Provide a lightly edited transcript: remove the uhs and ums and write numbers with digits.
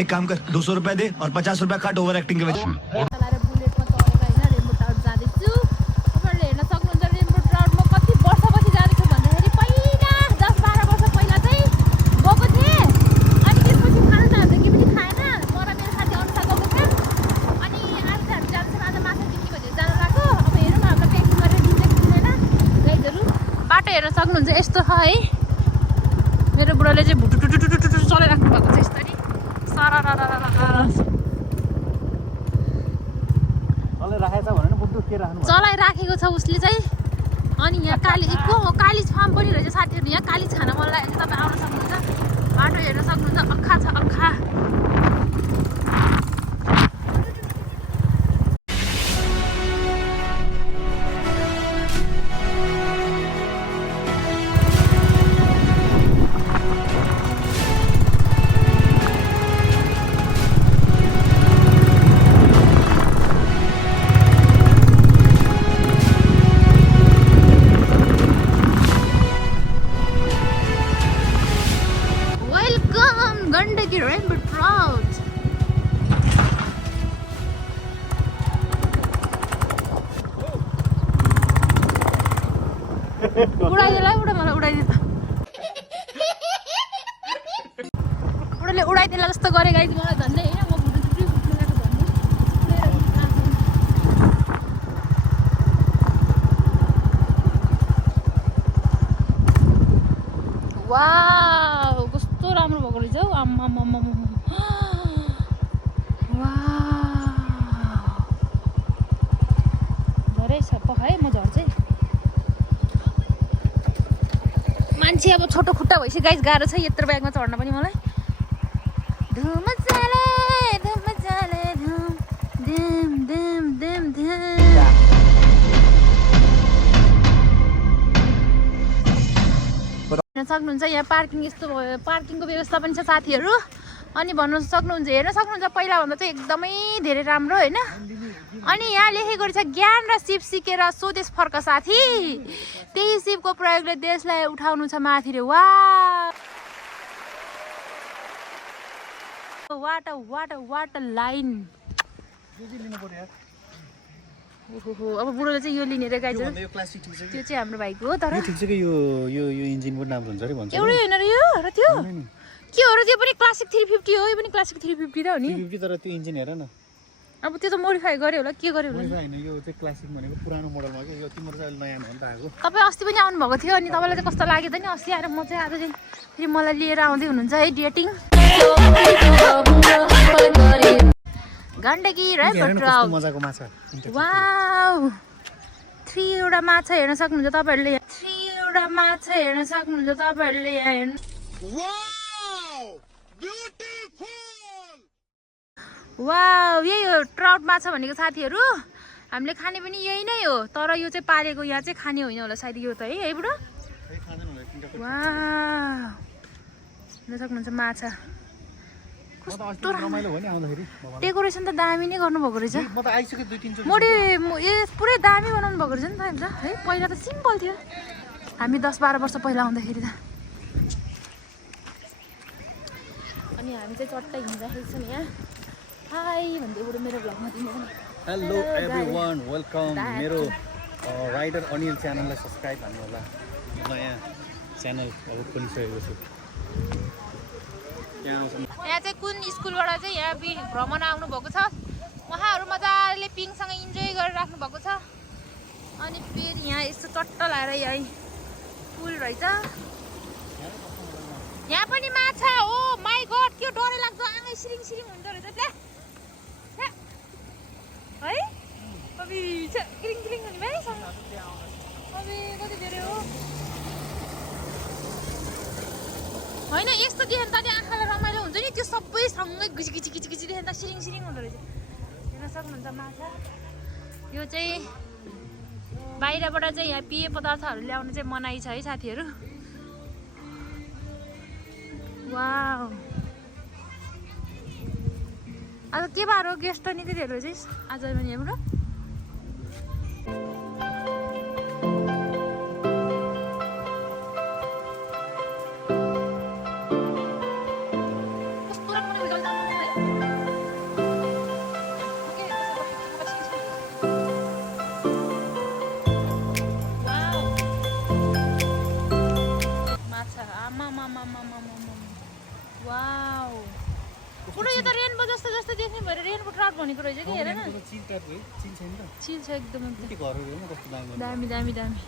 एक काम कर 200 रुपए दे और 50 रुपए काट ओवर एक्टिंग के वजह हेर्न सक्नुहुन्छ यस्तो छ है मेरो बुढाले चाहिँ भुटुटुटुटुटु चलाइराख्नु भएको छ यसरी चलाइराखेको छ उसले चाहिँ अनि यहाँ कालिज फार्म पनि रहेछ साथीहरू यहाँ कालिज खान मन लागेको छ तपाईँ आउन सक्नुहुन्छ बाटो हेर्न सक्नुहुन्छ अख्खा छ अख्खा गण्डकी रेनबो ट्राउट उडाइदिएला उडा मलाई उडाइदिए त उडाले उडाइदिएला जस्तो गरे गाइज मलाई धन्दै होइन म भुटुटुटु उठ्नु गएको भन्नु वाउ कस्तो राम्रो भएको रहेछ हौ आम्मामामा धेरै छ पखाए म झर्छु मान्छे अब छोटो खुट्टा भइसक्यो गाइस गाह्रो छ यत्रो ब्यागमा चढ्न पनि मलाई धुम चाले धुम चाले धुम धुम धुम धुम धुम सक्नुहुन्छ यहाँ पार्किङ यस्तो भयो पार्किङको व्यवस्था पनि छ साथीहरू अनि भन्नु सक्नुहुन्छ हेर्न सक्नुहुन्छ पहिलाभन्दा चाहिँ एकदमै धेरै राम्रो होइन अनि यहाँ लेखेको रहेछ ज्ञान र सिप सिकेर स्वदेश फर्क साथी त्यही सिपको प्रयोगले देशलाई उठाउनु छ माथि रे वाट लाइन अब बुढोले चाहिँ यो लिने रे गाइज त्यो चाहिँ हाम्रो भाइको हो तर ठिक छ कि यो इन्जिनको नाम हुन्छ अरे भन्छ एउटै होइन र यो र त्यो के हो र त्यो पनि क्लासिक 350 हो यो पनि क्लासिक 350 त हो नि 350 तर त्यो इन्जिन हेर न अब त्यो त मोडिफाई गर्यो होला के गर्यो होला हैन यो चाहिँ क्लासिक भनेको पुरानो मोडलमा के यो तिम्रो चाहिँ नयाँ हो नि त आएको तपाईँ अस्ति पनि आउनु भएको थियो अनि तपाईँलाई चाहिँ कस्तो लाग्यो त नि अस्ति आएर म चाहिँ आज चाहिँ फेरि मलाई लिएर आउँदै हुनुहुन्छ है डेटिङ गण्डकी रेनबो ट्राउट मजाको माछा वाउ 3 वटा माछा हेर्न सक्नुहुन्छ तपाईहरुले 3 वटा माछा हेर्न सक्नुहुन्छ तपाईहरुले यहाँ हेर्नु वाउ ब्युटिफुल वाउ यही हो ट्राउट माछा भनेको साथीहरु हामीले खाने पनि यही नै हो तर यो चाहिँ पालेको यहाँ चाहिँ खाने होइन होला सायद यो त है बुढो वाउ हेर्न सक्नुहुन्छ माछा डेकोरेसन त दामी नै गर्नुभएको रहेछ पुरै दामी बनाउनु भएको रहेछ नि त है पहिला त सिम्पल थियो हामी 10-12 वर्ष पहिला आउँदाखेरि त अनि हामी चाहिँ चट्टै हिँडिरहेको छौँ यहाँ हाई भन्दै बुढो मेरो भ्लगमा दिनु हेलो एभ्रीवन वेलकम मेरो राइडर अनिल च्यानललाई सब्स्क्राइब गर्नु होला नयाँ च्यानल अब खोलिसकेको छु यहाँ चाहिँ कुन स्कुलबाट चाहिँ यहाँ भ्रमण आउनु भएको छ उहाँहरू मजाले पिङसँग इन्जोय गरेर राख्नु भएको छ अनि फेरि यहाँ यस्तो चट्ट लाएर यहाँ पुल रहेछ यहाँ पनि माछा हो माई गड के डरै लाग्दो आँगै सिरिङ सिरिङ हुँदो रहेछ त्यहाँ है अबि किरिङ किरिङ हुने भाइ अबि कति धेरै हो होइन यस्तो देख्यो भने त आँखालाई रमाइलो हुन्छ नि त्यो सबै सँगै घिची घिची घिची घिची देख्यो भने त सिरिङ सिरिङ हुँदो रहेछ हेर्न सक्नुहुन्छ माछा यो चाहिँ बाहिरबाट चाहिँ यहाँ पेय पदार्थहरू ल्याउनु चाहिँ मनाइ छ है साथीहरू वाउ आज के बार हो गेस्ट नि त्यतिहरू चाहिँ आज पनि यहाँबाट वाउ पुरै यो त रेनबो जस्तो जस्तो देख्ने भएर रेनबो ट्राउट भनेको रहेछ कि हेर न चिल टाइप है चिल छैन त चिल छ एकदम के घरहरू हेर्नु कस्तो दामी दामी दामी दामी